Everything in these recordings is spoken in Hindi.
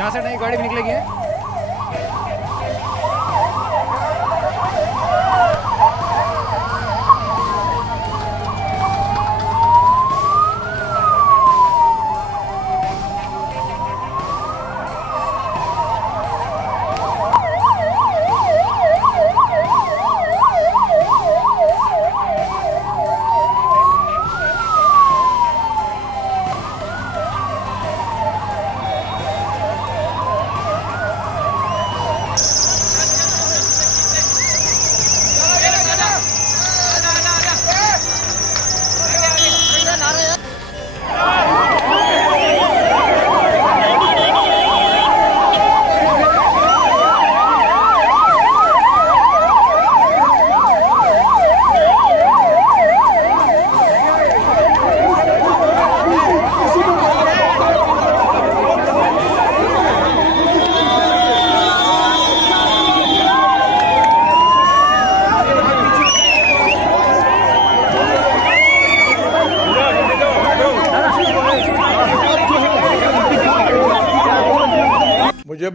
जहाँ से नई गाड़ी भी निकलेगी है। मुझे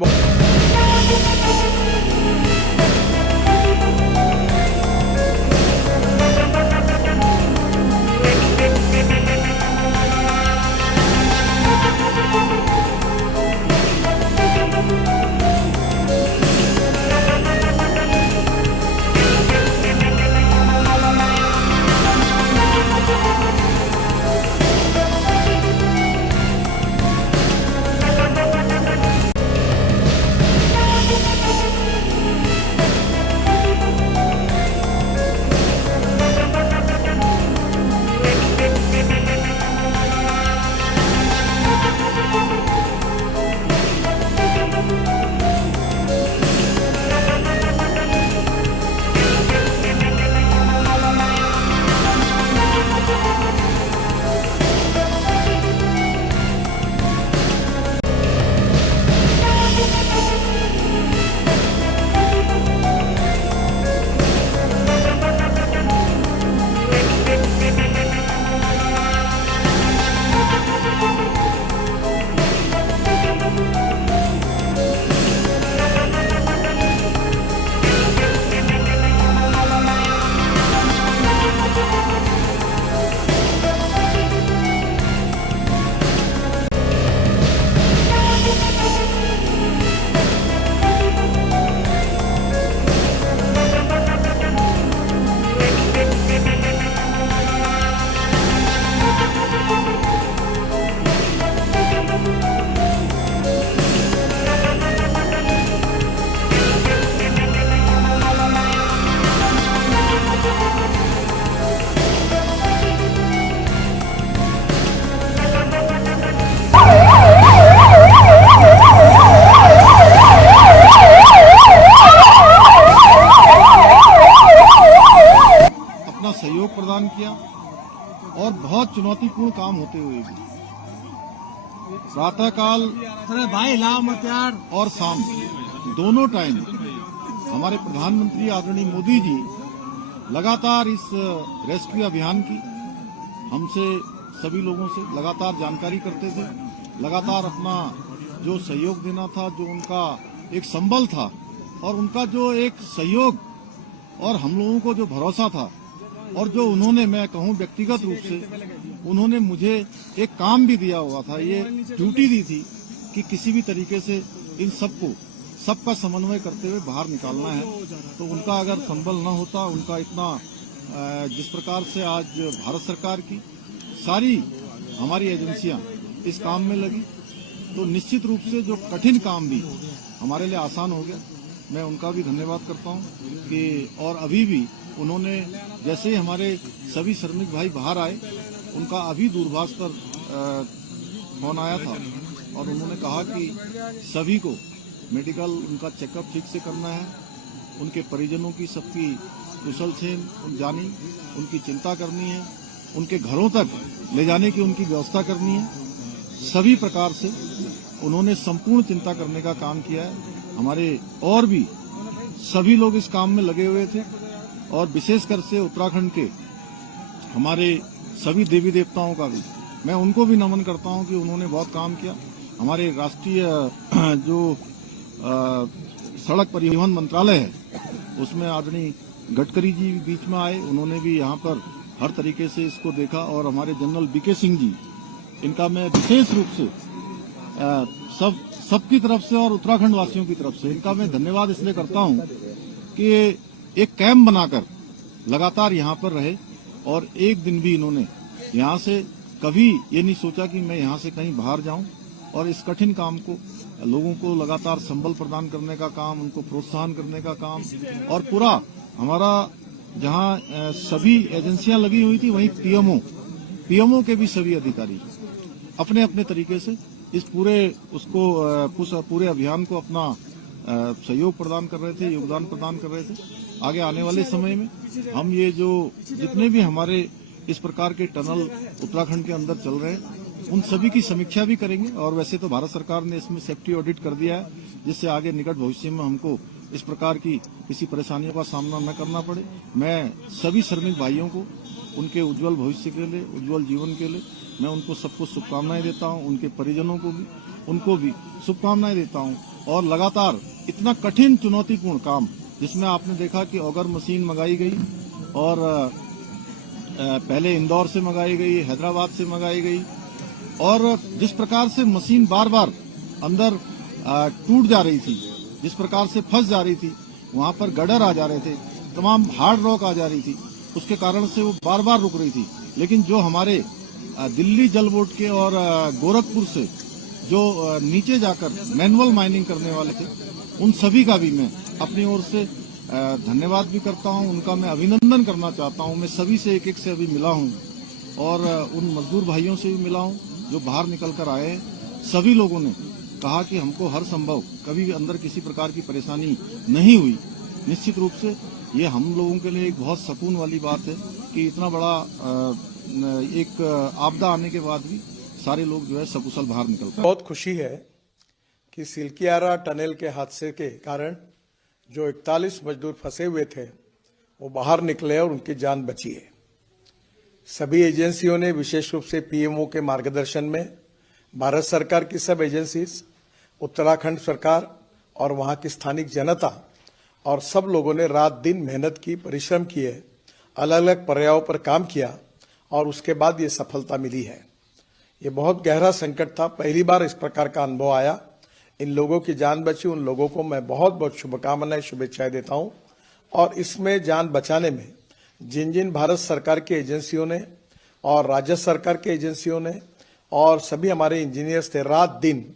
सहयोग प्रदान किया और बहुत चुनौतीपूर्ण काम होते हुए भी प्रातःकाल और शाम दोनों टाइम हमारे प्रधानमंत्री आदरणीय मोदी जी लगातार इस रेस्क्यू अभियान की हमसे सभी लोगों से लगातार जानकारी करते थे, लगातार अपना जो सहयोग देना था, जो उनका एक संबल था और उनका जो एक सहयोग और हम लोगों को जो भरोसा था और जो उन्होंने, मैं कहूं व्यक्तिगत रूप से उन्होंने मुझे एक काम भी दिया हुआ था, ये ड्यूटी दी थी कि किसी भी तरीके से इन सबका समन्वय करते हुए बाहर निकालना है। तो उनका अगर संबल न होता, उनका इतना जिस प्रकार से आज भारत सरकार की सारी हमारी एजेंसियां इस काम में लगी, तो निश्चित रूप से जो कठिन काम भी हमारे लिए आसान हो गया। मैं उनका भी धन्यवाद करता हूं कि और अभी भी उन्होंने जैसे ही हमारे सभी श्रमिक भाई बाहर आए, उनका अभी दूरभाष पर फोन आया था और उन्होंने कहा कि सभी को मेडिकल उनका चेकअप ठीक से करना है, उनके परिजनों की सबकी कुशल क्षेम जानी, उनकी चिंता करनी है, उनके घरों तक ले जाने की उनकी व्यवस्था करनी है। सभी प्रकार से उन्होंने संपूर्ण चिंता करने का काम किया है। हमारे और भी सभी लोग इस काम में लगे हुए थे और विशेषकर से उत्तराखंड के हमारे सभी देवी देवताओं का भी मैं उनको भी नमन करता हूं कि उन्होंने बहुत काम किया। हमारे राष्ट्रीय जो सड़क परिवहन मंत्रालय है उसमें आदरणीय गडकरी जी बीच में आए, उन्होंने भी यहाँ पर हर तरीके से इसको देखा। और हमारे जनरल बीके सिंह जी, इनका मैं विशेष रूप से सबकी तरफ से और उत्तराखंड वासियों की तरफ से इनका मैं धन्यवाद इसलिए करता हूँ कि एक कैंप बनाकर लगातार यहाँ पर रहे और एक दिन भी इन्होंने यहाँ से कभी ये नहीं सोचा कि मैं यहाँ से कहीं बाहर जाऊं, और इस कठिन काम को लोगों को लगातार संबल प्रदान करने का काम, उनको प्रोत्साहन करने का काम, और पूरा हमारा जहाँ सभी एजेंसियां लगी हुई थी वहीं पीएमओ के भी सभी अधिकारी अपने अपने तरीके से इस पूरे अभियान को अपना सहयोग प्रदान कर रहे थे, योगदान प्रदान कर रहे थे। आगे आने वाले समय में हम ये जो जितने भी हमारे इस प्रकार के टनल उत्तराखंड के अंदर चल रहे हैं उन सभी की समीक्षा भी करेंगे। और वैसे तो भारत सरकार ने इसमें सेफ्टी ऑडिट कर दिया है, जिससे आगे निकट भविष्य में हमको इस प्रकार की किसी परेशानियों का सामना न करना पड़े। मैं सभी श्रमिक भाइयों को उनके उज्जवल भविष्य के लिए, उज्जवल जीवन के लिए मैं उनको सबको शुभकामनाएं देता हूं, उनके परिजनों को भी उनको भी शुभकामनाएं देता हूं। और लगातार इतना कठिन चुनौतीपूर्ण काम, जिसमें आपने देखा कि ऑगर मशीन मंगाई गई और पहले इंदौर से मंगाई गई, हैदराबाद से मंगाई गई, और जिस प्रकार से मशीन बार बार अंदर टूट जा रही थी, जिस प्रकार से फंस जा रही थी, वहां पर गडर आ जा रहे थे, तमाम हार्ड रॉक आ जा रही थी, उसके कारण से वो बार बार रुक रही थी। लेकिन जो हमारे दिल्ली जल बोर्ड के और गोरखपुर से जो नीचे जाकर मैनुअल माइनिंग करने वाले थे, उन सभी का भी मैं अपनी ओर से धन्यवाद भी करता हूं, उनका मैं अभिनंदन करना चाहता हूं। मैं सभी से एक से अभी मिला हूं और उन मजदूर भाइयों से भी मिला हूं जो बाहर निकल कर आए हैं। सभी लोगों ने कहा कि हमको हर संभव कभी भी अंदर किसी प्रकार की परेशानी नहीं हुई। निश्चित रूप से ये हम लोगों के लिए एक बहुत सुकून वाली बात है कि इतना बड़ा एक आपदा आने के बाद भी सारे लोग जो है सकुशल बाहर निकल पाए। बहुत खुशी है कि सिल्कियारा टनल के हादसे के कारण जो 41 मजदूर फंसे हुए थे वो बाहर निकले और उनकी जान बची है। सभी एजेंसियों ने, विशेष रूप से पीएमओ के मार्गदर्शन में, भारत सरकार की सब एजेंसीज, उत्तराखंड सरकार और वहां की स्थानिक जनता और सब लोगों ने रात दिन मेहनत की, परिश्रम किए, अलग अलग पर्यायों पर काम किया और उसके बाद ये सफलता मिली है। ये बहुत गहरा संकट था, पहली बार इस प्रकार का अनुभव आया। इन लोगों की जान बची, उन लोगों को मैं बहुत बहुत शुभकामनाएं, शुभेच्छाएं देता हूं। और इसमें जान बचाने में जिन जिन भारत सरकार की एजेंसियों ने और राज्य सरकार के एजेंसियों ने और सभी हमारे इंजीनियर्स थे, रात दिन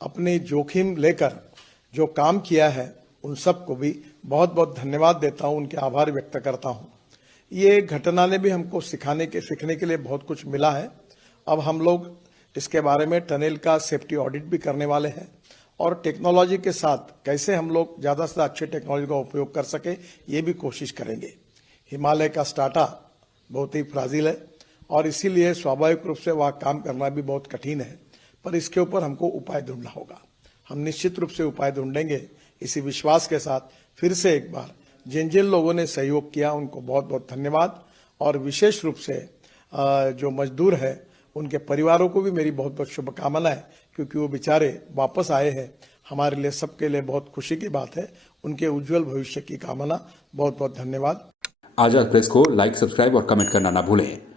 अपने जोखिम लेकर जो काम किया है, उन सबको भी बहुत बहुत धन्यवाद देता हूं, उनके आभार व्यक्त करता हूं। ये घटना ने भी हमको सीखने के लिए बहुत कुछ मिला है। अब हम लोग इसके बारे में टनल का सेफ्टी ऑडिट भी करने वाले हैं और टेक्नोलॉजी के साथ कैसे हम लोग ज्यादा से अच्छे टेक्नोलॉजी का उपयोग कर सके, ये भी कोशिश करेंगे। हिमालय का स्टार्टा बहुत ही फ्राजिल है और इसीलिए स्वाभाविक रूप से वहाँ काम करना भी बहुत कठिन है, पर इसके ऊपर हमको उपाय ढूंढना होगा। हम निश्चित रूप से उपाय ढूंढेंगे। इसी विश्वास के साथ फिर से एक बार जिन जिन लोगों ने सहयोग किया उनको बहुत बहुत धन्यवाद। और विशेष रूप से जो मजदूर है उनके परिवारों को भी मेरी बहुत बहुत शुभकामनाएं, क्योंकि वो बेचारे वापस आए हैं। हमारे लिए, सबके लिए बहुत खुशी की बात है। उनके उज्जवल भविष्य की कामना। बहुत बहुत धन्यवाद। आजाद प्रेस को लाइक, सब्सक्राइब और कमेंट करना ना भूलें।